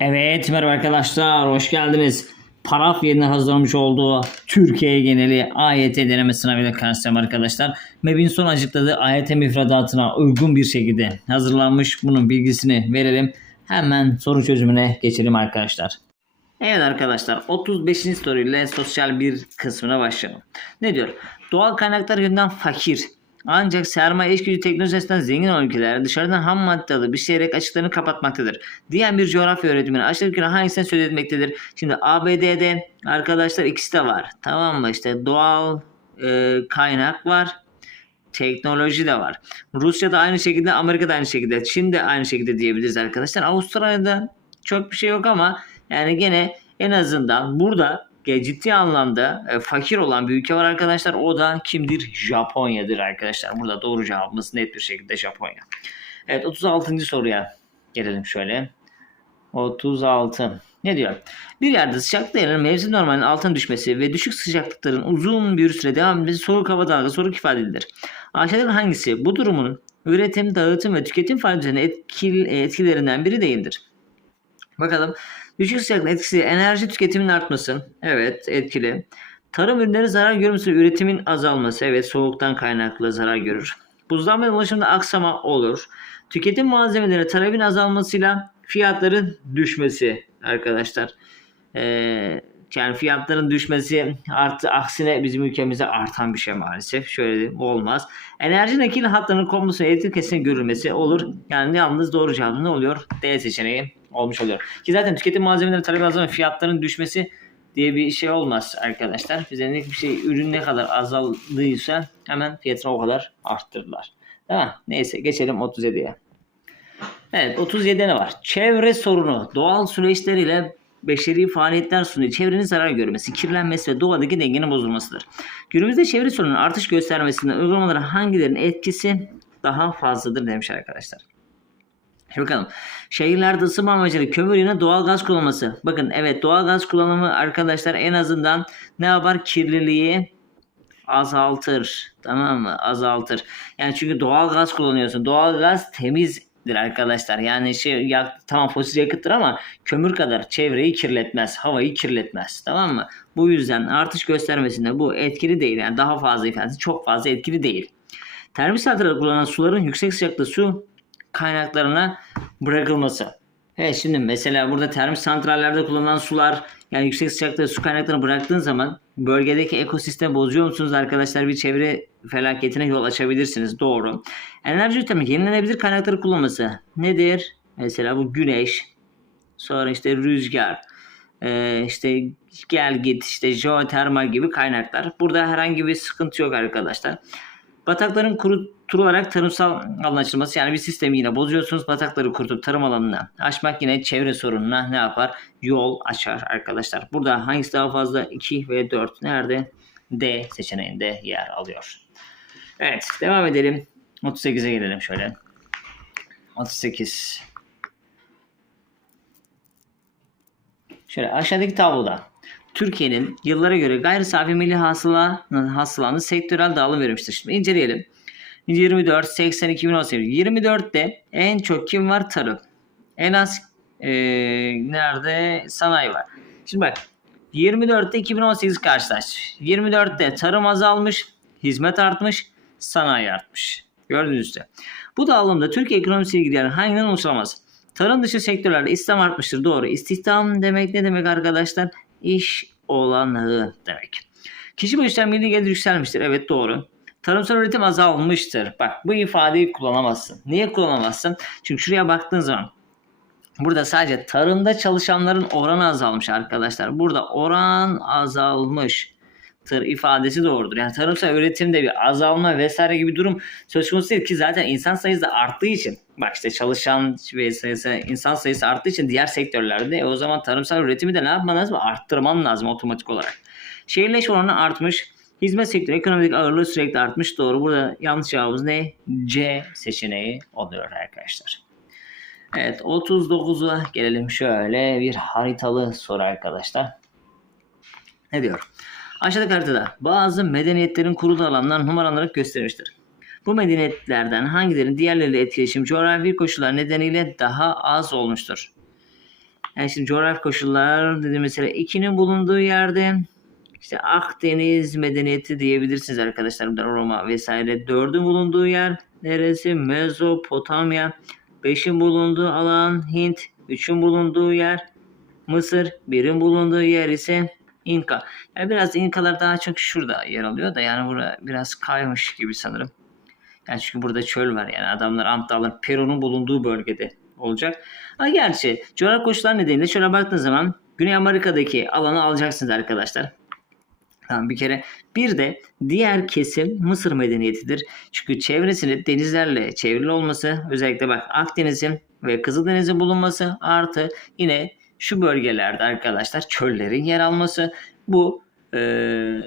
Evet merhaba arkadaşlar hoş geldiniz. Paraf yerine hazırlamış olduğu Türkiye geneli AYT deneme sınavıyla karşılayacağım arkadaşlar. MEB'in son açıkladığı AYT müfredatına uygun bir şekilde hazırlanmış. Bunun bilgisini verelim. Hemen soru çözümüne geçelim arkadaşlar. Evet arkadaşlar 35. soruyla sosyal bir kısmına başlayalım. Ne diyor? Doğal kaynaklar yönünden fakir ancak sermaye iş gücü teknolojisinden zengin olan ülkeler dışarıdan ham madde alıp işleyerek açıklarını kapatmaktadır. Diğer bir coğrafya öğretmeni açlık günü hangisini söz etmektedir? Şimdi ABD'de arkadaşlar ikisi de var. Tamam mı? İşte doğal e, kaynak var. Teknoloji de var. Rusya'da aynı şekilde, Amerika'da aynı şekilde, Çin'de aynı şekilde diyebiliriz arkadaşlar. Avustralya'da çok bir şey yok ama yani gene en azından burada ciddi anlamda e, fakir olan bir ülke var arkadaşlar. O da kimdir? Japonya'dır arkadaşlar. Burada doğru cevabımız net bir şekilde Japonya. Evet 36. soruya gelelim şöyle. 36. Ne diyor? Bir yerde sıcaklık değerinin mevsim normalinin altına düşmesi ve düşük sıcaklıkların uzun bir süre devam etmesi soğuk hava dalgası soğuk ifade edilir. Aşağıdaki hangisi bu durumun üretim, dağıtım ve tüketim faaliyetlerine etkil, etkilerinden biri değildir? Bakalım. Düşük sıcaklık etkisi enerji tüketiminin artması. Evet etkili. Tarım ürünleri zarar görmesi üretimin azalması. Evet soğuktan kaynaklı zarar görür. Buzlanma ve ulaşımda aksama olur. Tüketim malzemeleri talebin azalmasıyla fiyatların düşmesi arkadaşlar. Ee, yani fiyatların düşmesi artı aksine bizim ülkemizde artan bir şey maalesef. Şöyle olmaz. Enerji nakil hatlarının kopması ve elektrik kesin görülmesi olur. Yani yalnız doğru cevabı ne oluyor? D seçeneği olmuş oluyor. Ki zaten tüketim malzemeleri talebi azalma fiyatların düşmesi diye bir şey olmaz arkadaşlar. Üzerindeki bir şey ürün ne kadar azaldıysa hemen fiyatını o kadar arttırırlar. Mi? Neyse geçelim 37'ye. Evet 37'de ne var? Çevre sorunu doğal süreçleriyle beşeri faaliyetler sunuyor. Çevrenin zarar görmesi, kirlenmesi ve doğadaki dengenin bozulmasıdır. Günümüzde çevre sorununun artış göstermesinde uygulamalara hangilerinin etkisi daha fazladır demiş arkadaşlar. Şimdi bakalım. Şehirlerde ısınma amacıyla kömür yerine doğal gaz kullanılması. Bakın evet doğal gaz kullanımı arkadaşlar en azından ne yapar? Kirliliği azaltır. Tamam mı? Azaltır. Yani çünkü doğal gaz kullanıyorsun. Doğal gaz temizdir arkadaşlar. Yani şey yak, tamam fosil yakıttır ama kömür kadar çevreyi kirletmez. Havayı kirletmez. Tamam mı? Bu yüzden artış göstermesinde bu etkili değil. Yani daha fazla ifadesi çok fazla etkili değil. Termik santralde kullanılan suların yüksek sıcaklıkta su kaynaklarına bırakılması. Evet şimdi mesela burada termik santrallerde kullanılan sular yani yüksek sıcaklıkta su kaynaklarını bıraktığın zaman bölgedeki ekosistemi bozuyor musunuz arkadaşlar? Bir çevre felaketine yol açabilirsiniz. Doğru. Enerji üretimi yenilenebilir kaynakları kullanması nedir? Mesela bu güneş, sonra işte rüzgar, e, işte gel git, işte jeotermal gibi kaynaklar. Burada herhangi bir sıkıntı yok arkadaşlar. Batakların kurutularak tarımsal alan açılması yani bir sistemi yine bozuyorsunuz. Batakları kurutup tarım alanına açmak yine çevre sorununa ne yapar? Yol açar arkadaşlar. Burada hangisi daha fazla? 2 ve 4 nerede? D seçeneğinde yer alıyor. Evet devam edelim. 38'e gelelim şöyle. 38. Şöyle aşağıdaki tabloda Türkiye'nin yıllara göre gayri safi milli hasıla, hasılanı sektörel dağılım verilmiştir. Şimdi inceleyelim. 24, 80, 2018. 24'te en çok kim var? Tarım. En az e, nerede? Sanayi var. Şimdi bak 24'te 2018 karşılaş. 24'te tarım azalmış, hizmet artmış, sanayi artmış. Gördüğünüz üzere. Bu dağılımda Türkiye ekonomisiyle ilgili yani hanginin oluşamaz? Tarım dışı sektörlerde istihdam artmıştır. Doğru. İstihdam demek ne demek arkadaşlar? İş olanağı demek. Kişi başına milli gelir yükselmiştir. Evet doğru. Tarımsal üretim azalmıştır. Bak bu ifadeyi kullanamazsın. Niye kullanamazsın? Çünkü şuraya baktığın zaman burada sadece tarımda çalışanların oranı azalmış arkadaşlar. Burada oran azalmış tır ifadesi doğrudur. Yani tarımsal üretimde bir azalma vesaire gibi durum söz konusu değil ki zaten insan sayısı da arttığı için bak işte çalışan ve sayısı, insan sayısı arttığı için diğer sektörlerde o zaman tarımsal üretimi de ne yapman lazım? Arttırman lazım otomatik olarak. Şehirleşme oranı artmış. Hizmet sektörü ekonomik ağırlığı sürekli artmış. Doğru. Burada yanlış cevabımız ne? C seçeneği oluyor arkadaşlar. Evet 39'a gelelim şöyle bir haritalı soru arkadaşlar. Ne diyor? Aşağıdaki haritada bazı medeniyetlerin kurulu alanlar numaralanarak gösterilmiştir. Bu medeniyetlerden hangilerinin diğerleriyle etkileşim coğrafi koşullar nedeniyle daha az olmuştur? Yani şimdi coğrafi koşullar dedi mesela 2'nin bulunduğu yerde işte Akdeniz medeniyeti diyebilirsiniz arkadaşlar. Burada Roma vesaire. 4'ün bulunduğu yer neresi? Mezopotamya. 5'in bulunduğu alan Hint. 3'ün bulunduğu yer Mısır. 1'in bulunduğu yer ise İnka. Yani biraz İnkalar daha çok şurada yer alıyor da yani burada biraz kaymış gibi sanırım. Yani çünkü burada çöl var yani adamlar Ant Dağları Peru'nun bulunduğu bölgede olacak. Ama gerçi coğrafi koşullar nedeniyle şöyle baktığınız zaman Güney Amerika'daki alanı alacaksınız arkadaşlar. Tamam bir kere bir de diğer kesim Mısır medeniyetidir. Çünkü çevresinin denizlerle çevrili olması özellikle bak Akdeniz'in ve Kızıldeniz'in bulunması artı yine şu bölgelerde arkadaşlar çöllerin yer alması bu e,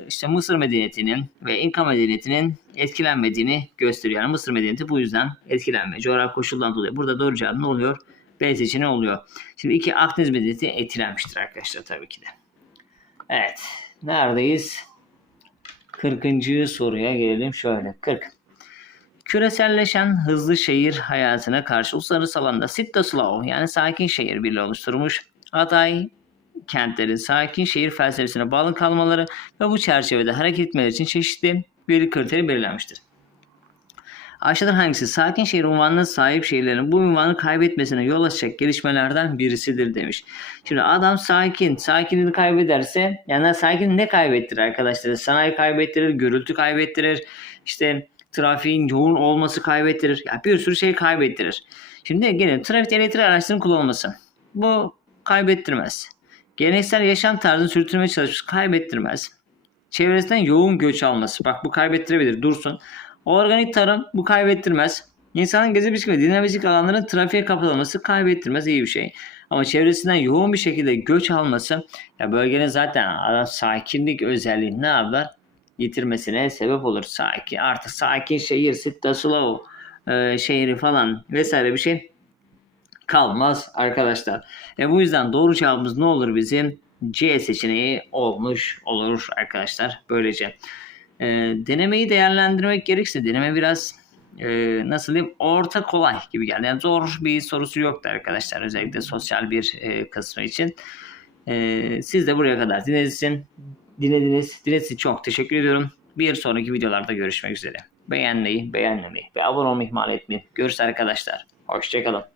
işte Mısır medeniyetinin ve İnka medeniyetinin etkilenmediğini gösteriyor. Yani Mısır medeniyeti bu yüzden etkilenmiyor. Coğrafi koşuldan dolayı. Burada doğru cevap ne oluyor? B seçeneği oluyor. Şimdi iki Akdeniz medeniyeti etkilenmiştir arkadaşlar tabii ki de. Evet. Neredeyiz? 40. soruya gelelim şöyle. 40. Küreselleşen hızlı şehir hayatına karşı uluslararası alanda Sitta yani sakin şehir birliği oluşturmuş. Aday kentlerin sakin şehir felsefesine bağlı kalmaları ve bu çerçevede hareket etmeleri için çeşitli bir kriteri belirlenmiştir. Aşağıdan hangisi sakin şehir unvanına sahip şehirlerin bu unvanı kaybetmesine yol açacak gelişmelerden birisidir demiş. Şimdi adam sakin, sakinliğini kaybederse yani sakin ne kaybettirir arkadaşlar? Sanayi kaybettirir, gürültü kaybettirir, işte trafiğin yoğun olması kaybettirir. Yani bir sürü şey kaybettirir. Şimdi gene trafik elektrik araçlarının kullanılması. Bu kaybettirmez. Geleneksel yaşam tarzını sürdürmeye çalışması kaybettirmez. Çevresinden yoğun göç alması. Bak bu kaybettirebilir. Dursun. Organik tarım bu kaybettirmez. İnsanın gezi biçimi ve dinamik alanların trafiğe kapatılması kaybettirmez iyi bir şey. Ama çevresinden yoğun bir şekilde göç alması ya bölgenin zaten adam sakinlik özelliği ne yapar? Yitirmesine sebep olur. Sakin artık sakin şehir, sitta slow e, şehri falan vesaire bir şey kalmaz arkadaşlar. E bu yüzden doğru cevabımız ne olur bizim? C seçeneği olmuş olur arkadaşlar. Böylece e, denemeyi değerlendirmek gerekirse deneme biraz e, nasıl diyeyim orta kolay gibi geldi. Yani zor bir sorusu yoktu arkadaşlar özellikle sosyal bir e, kısmı için. E, siz de buraya kadar dinlediniz. Dinlediğiniz için çok teşekkür ediyorum. Bir sonraki videolarda görüşmek üzere. Beğenmeyi, beğenmemeyi ve abone olmayı ihmal etmeyin. Görüşürüz arkadaşlar. Hoşçakalın.